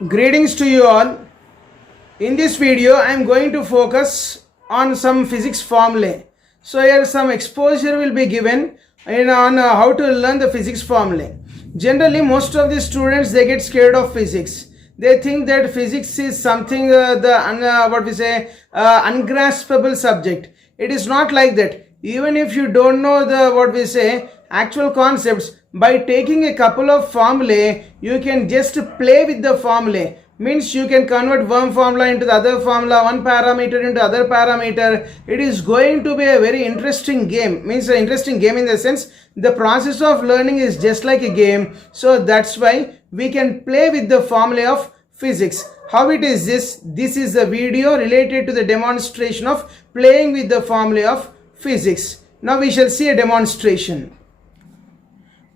Greetings to you all. In this video, I am going to focus on some physics formulae. So here some exposure will be given on how to learn the physics formulae. Generally, most of the students they get scared of physics. They think that physics is something ungraspable subject. It is not like that. Even if you don't know the actual concepts, by taking a couple of formulae, you can just play with the formulae. Means you can convert one formula into the other formula, one parameter into other parameter. It is going to be a very interesting game. Means an interesting game in the sense the process of learning is just like a game. So that's why we can play with the formula of physics. How it is this? This is a video related to the demonstration of playing with the formula of physics. Now we shall see a demonstration.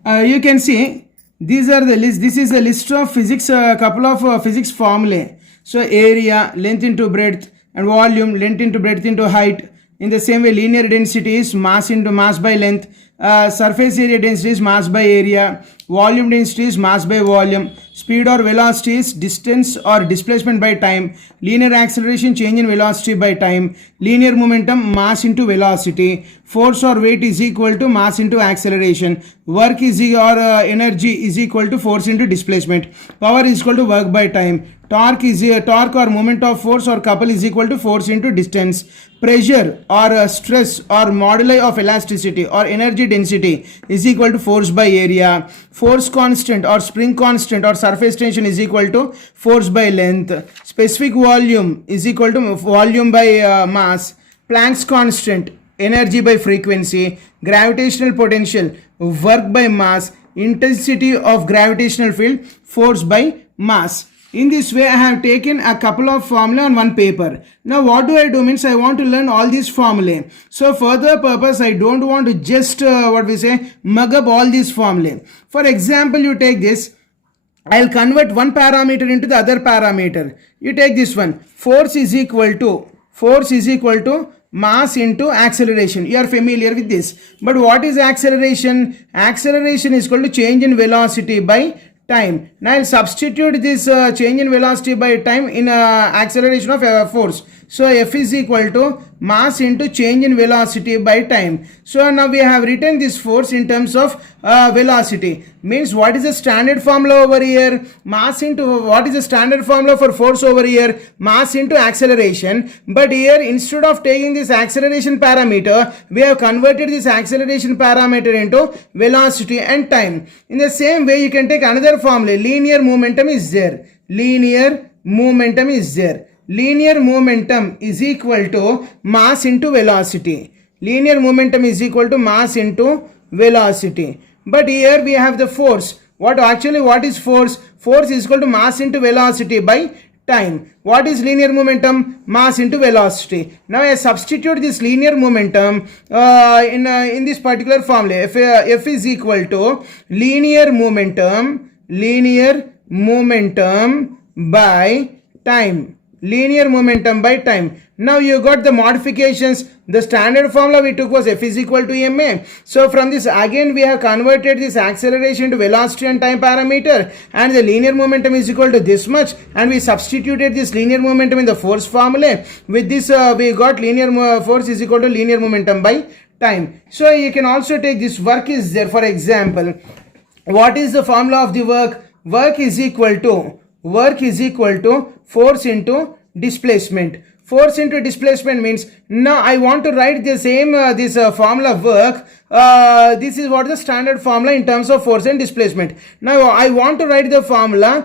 You can see these are the list. This is a list of physics, couple of physics formulae. So area, length into breadth, and volume, length into breadth into height. In the same way, linear density is mass into mass by length. Surface area density is mass by area. Volume density is mass by volume. Speed or velocity is distance or displacement by time. Linear acceleration, change in velocity by time. Linear momentum, mass into velocity. Force or weight is equal to mass into acceleration. Work is energy is equal to force into displacement. Power is equal to work by time. Torque is torque or moment of force or couple is equal to force into distance. Pressure or stress or moduli of elasticity or energy density is equal to force by area. Force constant or spring constant or surface tension is equal to force by length. Specific volume is equal to volume by mass. Planck's constant, energy by frequency. Gravitational potential, work by mass. Intensity of gravitational field, force by mass. In this way, I have taken a couple of formulae on one paper. Now, what do I do? Means I want to learn all these formulae. So, for the purpose, I don't want to just mug up all these formulae. For example, you take this. I'll convert one parameter into the other parameter. You take this one. Force is equal to mass into acceleration. You are familiar with this. But what is acceleration? Acceleration is equal to change in velocity by time. Now I'll substitute this change in velocity by time in acceleration of force. So F is equal to mass into change in velocity by time. So now we have written this force in terms of velocity. Means what is the standard formula over here? Mass into, what is the standard formula for force over here? Mass into acceleration. But here instead of taking this acceleration parameter, we have converted this acceleration parameter into velocity and time. In the same way, you can take another formula. Linear momentum is there. Linear momentum is there. Linear momentum is equal to mass into velocity. Linear momentum is equal to mass into velocity. But here we have the force. What is force? Force is equal to mass into velocity by time. What is linear momentum? Mass into velocity. Now I substitute this linear momentum in this particular formula. F is equal to linear momentum by time. Linear momentum by time. Now you got the modifications. The standard formula we took was F is equal to ma. So from this again we have converted this acceleration to velocity and time parameter, and the linear momentum is equal to this much, and we substituted this linear momentum in the force formula. With this we got linear force is equal to linear momentum by time. So you can also take this work is there. For example, what is the formula of the work? Work is equal to force into displacement. Force into displacement means, now I want to write the same this formula of work. This is what the standard formula in terms of force and displacement. Now I want to write the formula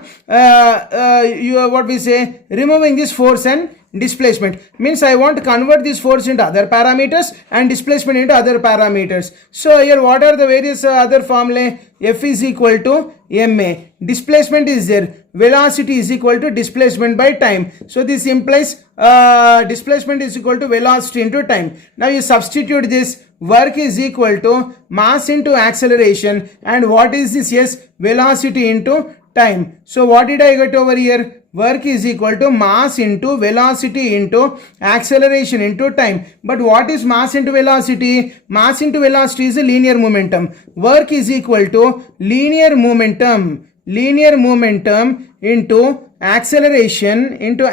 removing this force and displacement. Means I want to convert this force into other parameters and displacement into other parameters. So here what are the various other formulae? F is equal to ma. Displacement is there. Velocity is equal to displacement by time. So this implies displacement is equal to velocity into time. Now you substitute this. Work is equal to mass into acceleration, and what is this? Yes, velocity into time. So what did I get over here? Work is equal to mass into velocity into acceleration into time. But what is mass into velocity? Mass into velocity is a linear momentum. Work is equal to linear momentum into acceleration into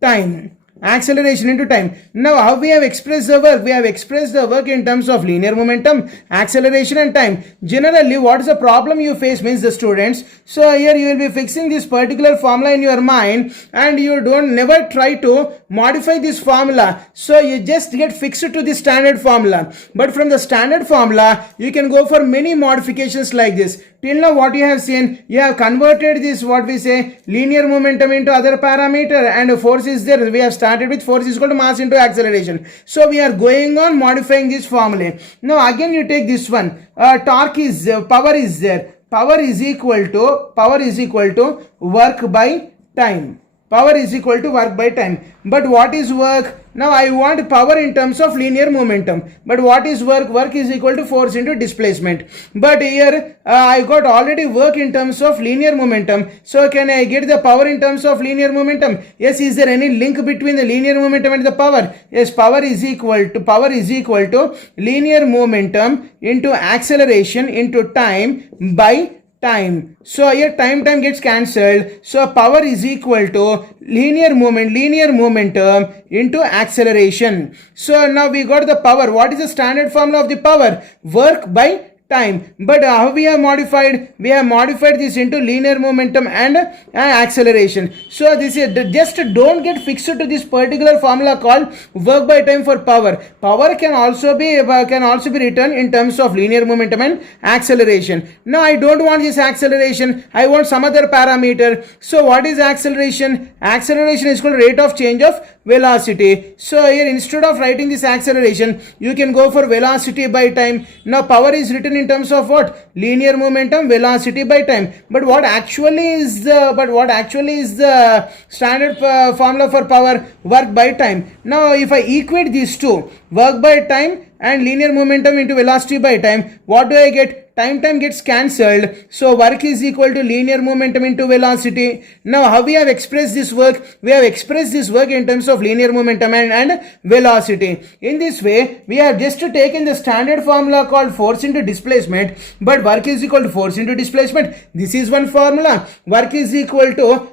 time. Acceleration into time. Now how we have expressed the work? We have expressed the work in terms of linear momentum, acceleration and time. Generally what is the problem you face means the students. So here you will be fixing this particular formula in your mind and you don't never try to modify this formula. So you just get fixed to the standard formula. But from the standard formula you can go for many modifications like this. Till now what you have seen, you have converted this what we say linear momentum into other parameter and force is there. We have started with force is equal to mass into acceleration. So we are going on modifying this formula. Now again you take this one. Torque is power is there. Power is equal to work by time. Power is equal to work by time. But what is work? Now I want power in terms of linear momentum. But what is work? Work is equal to force into displacement. But here I got already work in terms of linear momentum. So can I get the power in terms of linear momentum? Yes, is there any link between the linear momentum and the power? Yes, power is equal to linear momentum into acceleration into time by time. So here time gets cancelled. So power is equal to linear momentum into acceleration. So now we got the power. What is the standard formula of the power? Work by time. But how we have modified? We have modified this into linear momentum and acceleration. So this is just don't get fixed to this particular formula called work by time for power. Power can also be written in terms of linear momentum and acceleration. Now I don't want this acceleration. I want some other parameter. So what is acceleration? Acceleration is equal to rate of change of velocity. So here instead of writing this acceleration, you can go for velocity by time. Now power is written in terms of what? Linear momentum, velocity by time. But what actually is the standard formula for power? Work by time. Now if I equate these two, work by time and linear momentum into velocity by time, what do I get? Time gets cancelled. So work is equal to linear momentum into velocity. Now how we have expressed this work? We have expressed this work in terms of linear momentum and velocity. In this way, we have just taken the standard formula called force into displacement, but work is equal to force into displacement. This is one formula. Work is equal to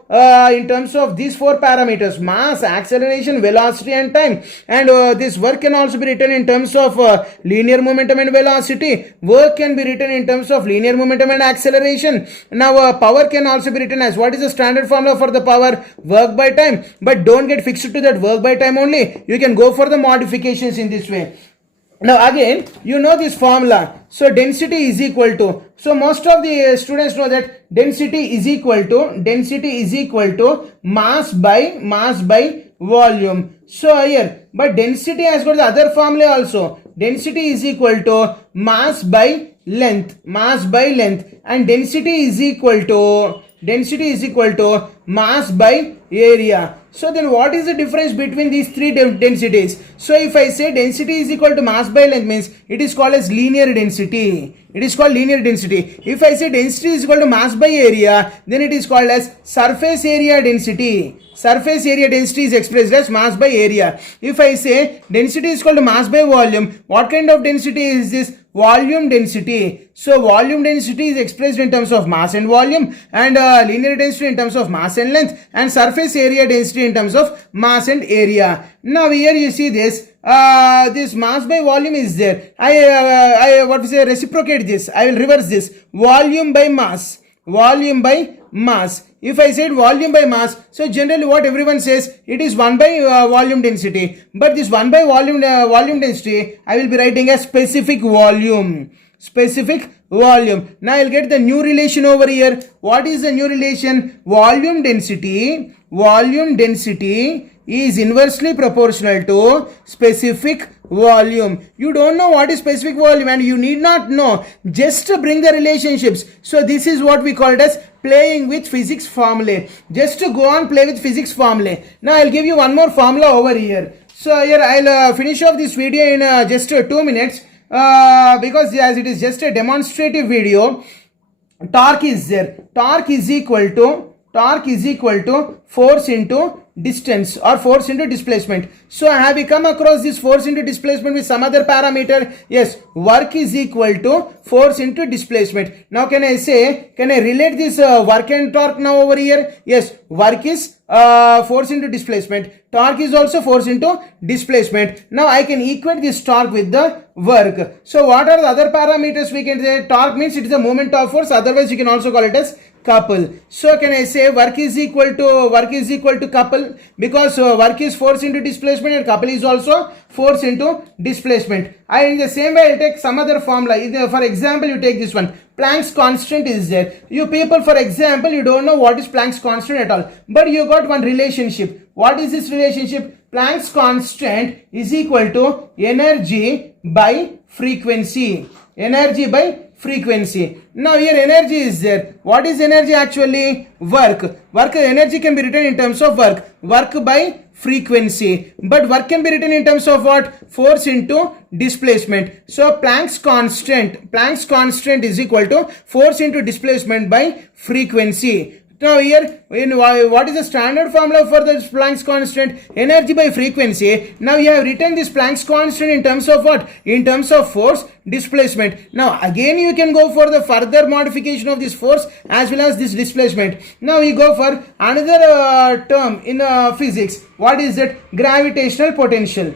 in terms of these four parameters: mass, acceleration, velocity and time. And this work can also be written in terms of linear momentum and velocity. Work can be written in terms of linear momentum and acceleration. Now power can also be written as, what is the standard formula for the power? Work by time. But don't get fixed to that work by time only. You can go for the modifications in this way. Now again, you know this formula. So density is equal to, so most of the students know that density is equal to mass by volume. So here, but density has got the other formula also. Density is equal to mass by length, and density is equal to mass by area. So then what is the difference between these three densities? So if I say density is equal to mass by length, means it is called as linear density. It is called linear density. If I say density is equal to mass by area, then it is called as surface area density. Surface area density is expressed as mass by area. If I say density is equal to mass by volume, what kind of density is this? Volume density. So volume density is expressed in terms of mass and volume, and linear density in terms of mass and length, and surface area density in terms of mass and area. Now here you see this. This mass by volume is there. I reciprocate this. I will reverse this. Volume by mass. If I said volume by mass, so generally what everyone says, it is 1 by volume density. But this 1 by volume density, I will be writing as specific volume. Now I will get the new relation over here. What is the new relation? Volume density is inversely proportional to specific volume. You don't know what is specific volume, and you need not know, just to bring the relationships. So this is what we call it as playing with physics formulae. Just to go on play with physics formulae. Now I'll give you one more formula over here. So here I'll finish off this video in just 2 minutes, because as it is just a demonstrative video. Torque is there. Torque is equal to force into distance or force into displacement. So have you come across this force into displacement with some other parameter? Yes, work is equal to force into displacement. Now can I relate this work and torque now over here? Yes, work is force into displacement, torque is also force into displacement. Now I can equate this torque with the work. So what are the other parameters we can say? Torque means it is a moment of force, otherwise you can also call it as couple. So can I say work is equal to couple, because work is force into displacement and couple is also force into displacement. I in the same way I'll take some other formula. For example, you take this one. Planck's constant is there. You people, for example, you don't know what is Planck's constant at all, but you got one relationship. What is this relationship? Planck's constant is equal to energy by frequency. Energy by frequency. Now here energy is there. What is energy actually? Work. Energy can be written in terms of work by frequency, but work can be written in terms of what? Force into displacement. So Planck's constant is equal to force into displacement by frequency. Now here, what is the standard formula for the Planck's constant? Energy by frequency. Now you have written this Planck's constant in terms of what? In terms of force, displacement. Now again you can go for the further modification of this force as well as this displacement. Now we go for another term in physics. What is it? Gravitational potential.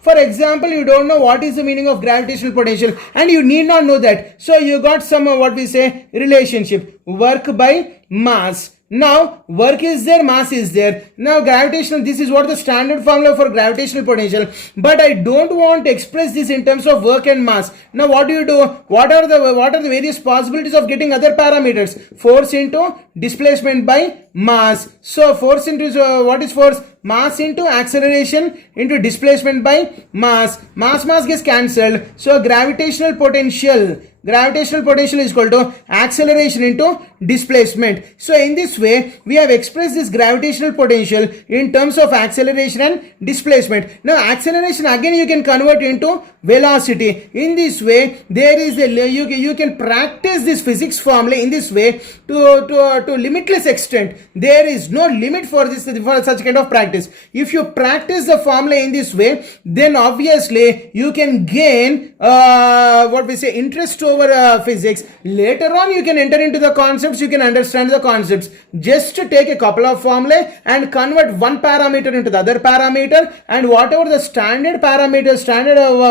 For example, you don't know what is the meaning of gravitational potential, and you need not know that. So you got some what we say relationship, work by mass. Now work is there, mass is there. Now gravitational, this is what the standard formula for gravitational potential, but I don't want to express this in terms of work and mass. Now what do? What are the various possibilities of getting other parameters? Force into displacement by mass. So force into what is force? Mass into acceleration into displacement by mass. Mass gets cancelled. So gravitational potential is equal to acceleration into displacement. So in this way we have expressed this gravitational potential in terms of acceleration and displacement. Now acceleration again you can convert into velocity. In this way there is you can practice this physics formula in this way to limitless extent. There is no limit for such kind of practice. If you practice the formula in this way, then obviously you can gain interest over physics. Later on you can enter into the concepts, you can understand the concepts. Just to take a couple of formulae and convert one parameter into the other parameter, and whatever the standard parameters,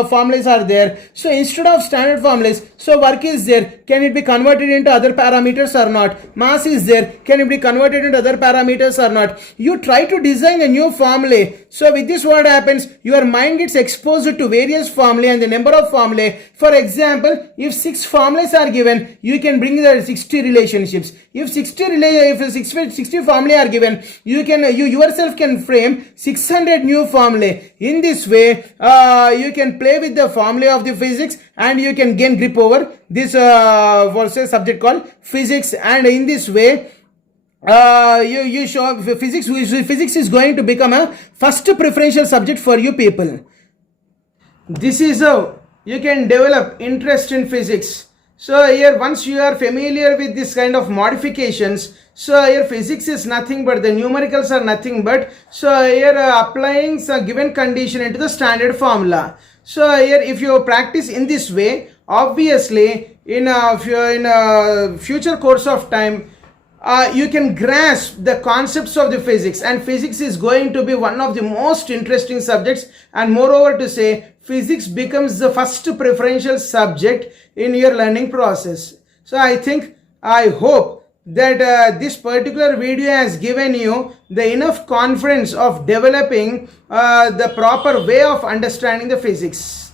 formulas are there. So instead of standard formulas, so work is there, can it be converted into other parameters or not? Mass is there, can it be converted into other parameters or not? You try to design a new formulae. So with this what happens? Your mind gets exposed to various formulae and the number of formulae. For example, if 6 formulas are given, you can bring the 60 relationships. If 60 formulae are given, you yourself can frame 600 new formulae. In this way, you can play with the formula of the physics and you can gain grip over this subject called physics. And in this way, you show physics is going to become a first preferential subject for you people. This is how you can develop interest in physics. So here once you are familiar with this kind of modifications, so here physics is nothing but the numericals are nothing but, so here applying some given condition into the standard formula. So here if you practice in this way, obviously in a future course of time, you can grasp the concepts of the physics, and physics is going to be one of the most interesting subjects, and moreover to say physics becomes the first preferential subject in your learning process. So I hope that this particular video has given you the enough confidence of developing the proper way of understanding the physics.